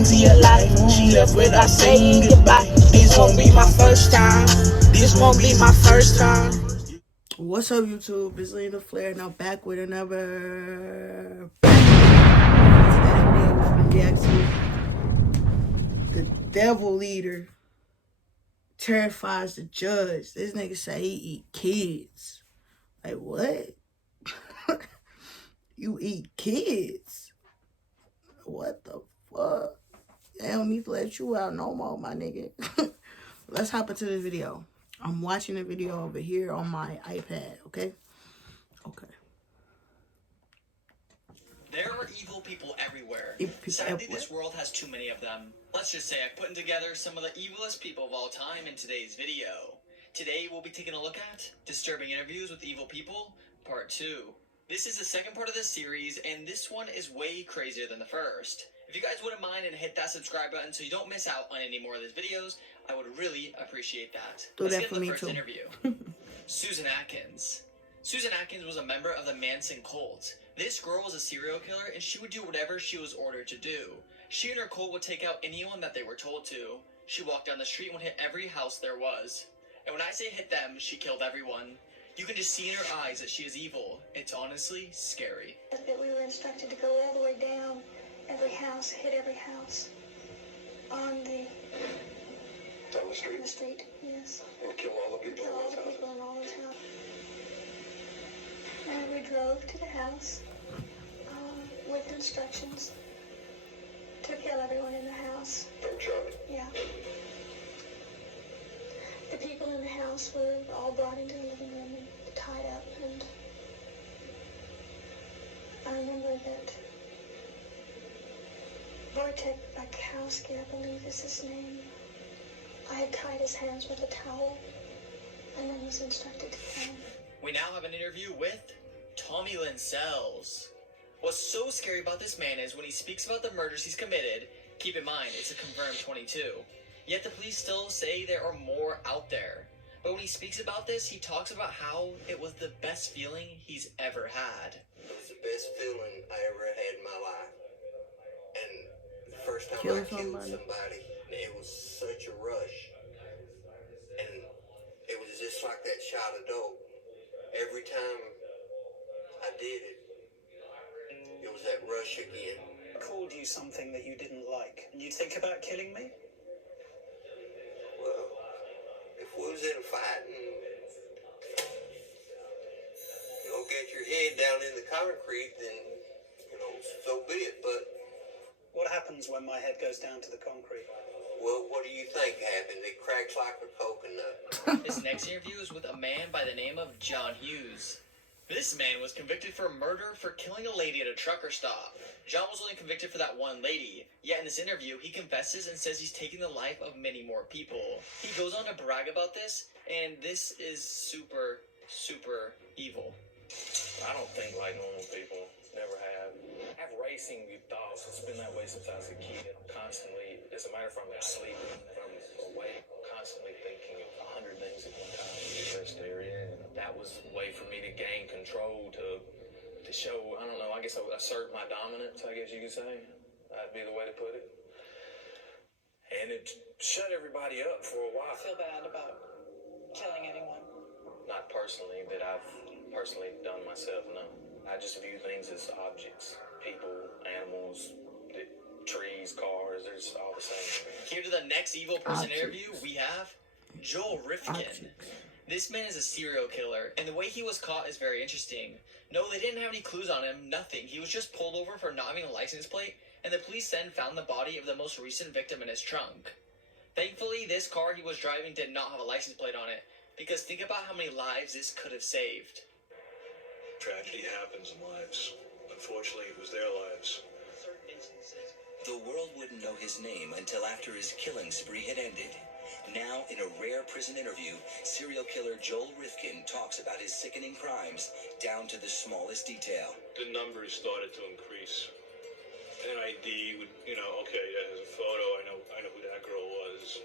into your life. She left without saying goodbye. This won't be my first time. This won't be my first time. What's up, YouTube? It's Lena Flair, now back with another reaction. The devil eater terrifies the judge. This nigga say he eat kids. Like, what? You eat kids? What the fuck? They don't need to let you out no more, my nigga. Let's hop into this video. I'm watching the video over here on my iPad, okay? Okay. There are evil people everywhere. Sadly, everywhere. This world has too many of them. Let's just say I've put together some of the evilest people of all time in today's video. Today, we'll be taking a look at Disturbing Interviews with Evil People, Part 2. This is the second part of this series, and this one is way crazier than the first. If you guys wouldn't mind and hit that subscribe button so you don't miss out on any more of these videos, I would really appreciate that. Let's get into the first interview. Susan Atkins. Susan Atkins was a member of the Manson cult. This girl was a serial killer, and she would do whatever she was ordered to do. She and her cult would take out anyone that they were told to. She walked down the street and would hit every house there was. And when I say hit them, she killed everyone. You can just see in her eyes that she is evil. It's honestly scary. We were instructed to go all the way down every house, hit every house. Down the street? On the street, yes. And kill all the people in all the people in all those houses. And we drove to the house with instructions to kill everyone in the house. From Chuck? Yeah. The people in the house were all brought into the living room and tied up, and I remember that Bartek Bakowski, I believe is his name. I had tied his hands with a towel and then was instructed to kill him. We now have an interview with Tommy Lynn Sells. What's so scary about this man is when he speaks about the murders he's committed, keep in mind it's a confirmed 22. Yet the police still say there are more out there. But when he speaks about this, he talks about how it was the best feeling he's ever had. It was the best feeling I ever had in my life. And the first time I killed somebody, it was such a rush. And it was just like that shot of dope. Every time I did it, it was that rush again. I called you something that you didn't like, and you think about killing me? Well, if we was in a fight and get your head down in the concrete, then, so be it. But what happens when my head goes down to the concrete? Well, what do you think happens? It cracks like a coconut. This next interview is with a man by the name of John Hughes. This man was convicted for murder for killing a lady at a trucker stop. John was only convicted for that one lady, yet in this interview, he confesses and says he's taking the life of many more people. He goes on to brag about this, and this is super, super evil. I don't think like normal people. Never have. I have racing thoughts. It's been that way since I was a kid. I'm constantly, as a matter of fact, I'm sleeping, I'm awake, constantly thinking of 100 things at one time in the rest area. And that was a way for me to gain control, to show, I don't know, I guess I would assert my dominance, I guess you could say. That'd be the way to put it. And it shut everybody up for a while. I feel bad about killing anyone. Not personally, that I've personally done myself, no. I just view things as objects. People, animals, trees, cars, they're just all the same. Here to the next evil person interview, we have Joel Rifkin. This man is a serial killer, and the way he was caught is very interesting. No, they didn't have any clues on him, nothing. He was just pulled over for not having a license plate, and the police then found the body of the most recent victim in his trunk. Thankfully, this car he was driving did not have a license plate on it, because think about how many lives this could have saved. Tragedy happens in lives. Unfortunately, it was their lives. The world wouldn't know his name until after his killing spree had ended. Now, in a rare prison interview, serial killer Joel Rifkin talks about his sickening crimes down to the smallest detail. The numbers started to increase. An ID would, okay, there's a photo, I know who that girl was.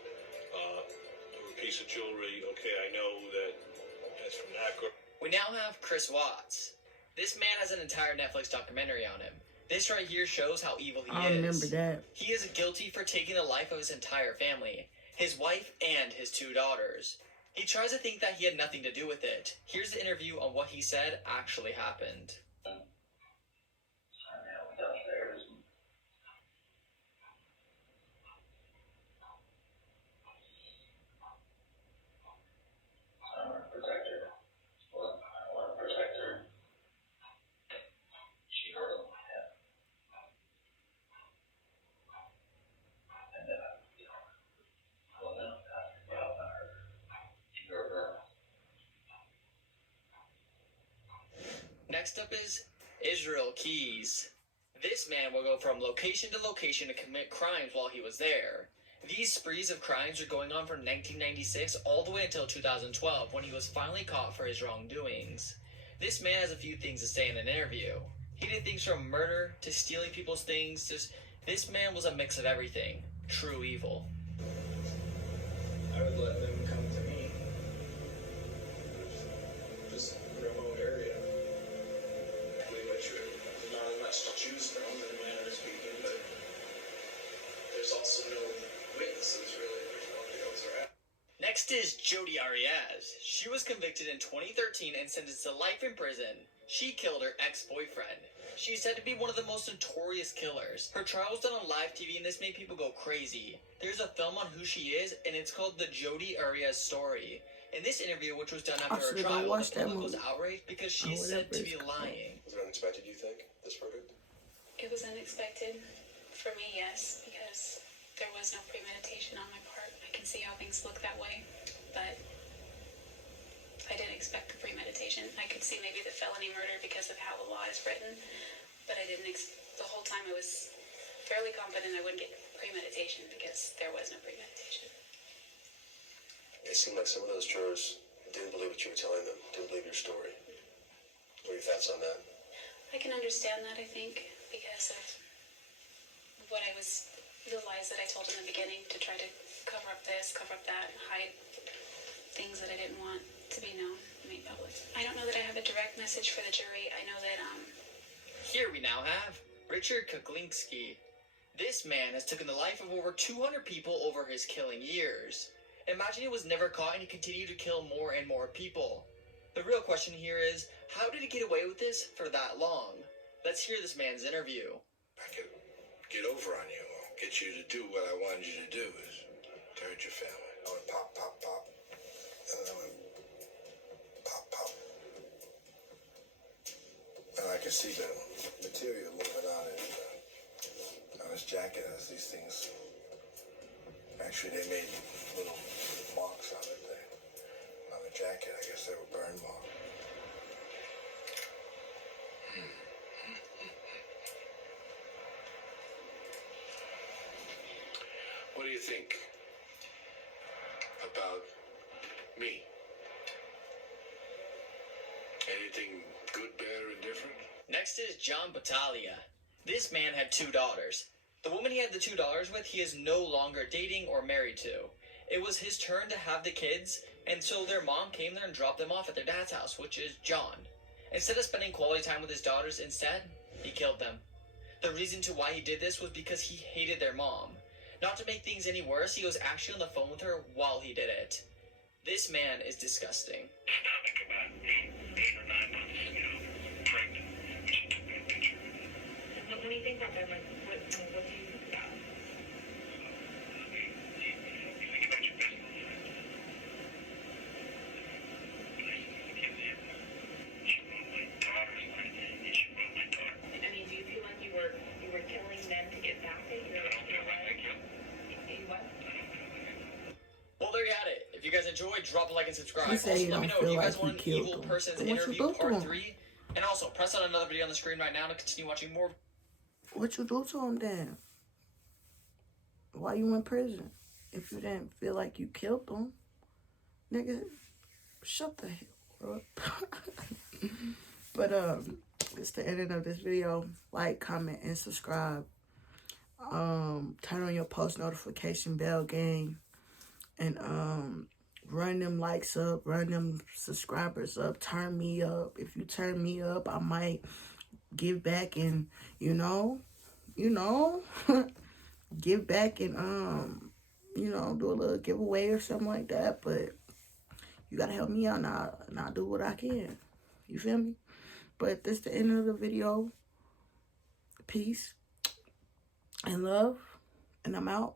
A piece of jewelry, okay, I know that's from that girl. We now have Chris Watts. This man has an entire Netflix documentary on him. This right here shows how evil he is. I remember that. He is guilty for taking the life of his entire family, his wife and his 2 daughters. He tries to think that he had nothing to do with it. Here's the interview on what he said actually happened. Next up is Israel Keys. This man will go from location to location to commit crimes while he was there. These sprees of crimes are going on from 1996 all the way until 2012 when he was finally caught for his wrongdoings. This man has a few things to say in an interview. He did things from murder to stealing people's things. This man was a mix of everything. True evil. I would let them come to me. Just remote area. I believe I should. There's not as much to choose from in a manner of speaking, but there's also no witnesses really. There's nobody else around. Next is Jodi Arias. She was convicted in 2013 and sentenced to life in prison. She killed her ex-boyfriend. She's said to be one of the most notorious killers. Her trial was done on live TV and this made people go crazy. There's a film on who she is and it's called The Jodi Arias Story. In this interview, which was done after her trial, the public was outraged because she's said to be lying. Was it unexpected, you think, this verdict? It was unexpected for me, yes, because there was no premeditation on my part. I can see how things look that way, but I didn't expect the premeditation. I could see maybe the felony murder because of how the law is written, but I didn't. The whole time I was fairly confident I wouldn't get premeditation because there was no premeditation. It seemed like some of those jurors didn't believe what you were telling them, didn't believe your story. What are your thoughts on that? I can understand that, I think, because of the lies that I told in the beginning to try to cover up this, cover up that, hide things that I didn't want to be known, made public. I don't know that I have a direct message for the jury. I know that, Here we now have Richard Kuklinski. This man has taken the life of over 200 people over his killing years. Imagine he was never caught and he continued to kill more and more people. The real question here is, how did he get away with this for that long? Let's hear this man's interview. I could get over on you or get you to do what I wanted you to do, is to hurt your family. I would pop, pop, pop, and then I would pop, pop. And I could see the material moving on his jacket as these things. Actually, they made little marks on it there. On the jacket, I guess they were burn marks. What do you think about me? Anything good, bad, or indifferent? Next is John Battaglia. This man had 2 daughters. The woman he had the 2 daughters with, he is no longer dating or married to. It was his turn to have the kids, and so their mom came there and dropped them off at their dad's house, which is John. Instead of spending quality time with his daughters, instead, he killed them. The reason to why he did this was because he hated their mom. Not to make things any worse, he was actually on the phone with her while he did it. This man is disgusting. About 8 or 9 months, pregnant. She took that picture. When you think about that, like, what do you think about? You think about your business. She wrote my daughter's life, and she wrote my daughter. I mean, do you feel like you were killing them to get back at your wife? You what? Well, there you had it. If you guys enjoyed, drop a like and subscribe. He said Also, he let me don't know if feel you guys like want an he killed evil them. person's Then what you interview do to part him? 3. And also, press on another video on the screen right now to continue watching more. What you do to him then? Why you in prison? If you didn't feel like you killed them, nigga, shut the hell up. But it's the end of this video. Like, comment, and subscribe. Turn on your post notification bell, gang, and run them likes up, run them subscribers up, turn me up. If you turn me up, I might give back and, you know, give back and, you know, do a little giveaway or something like that. But you gotta help me out now, and I'll do what I can. You feel me? But this is the end of the video. Peace and love, and I'm out.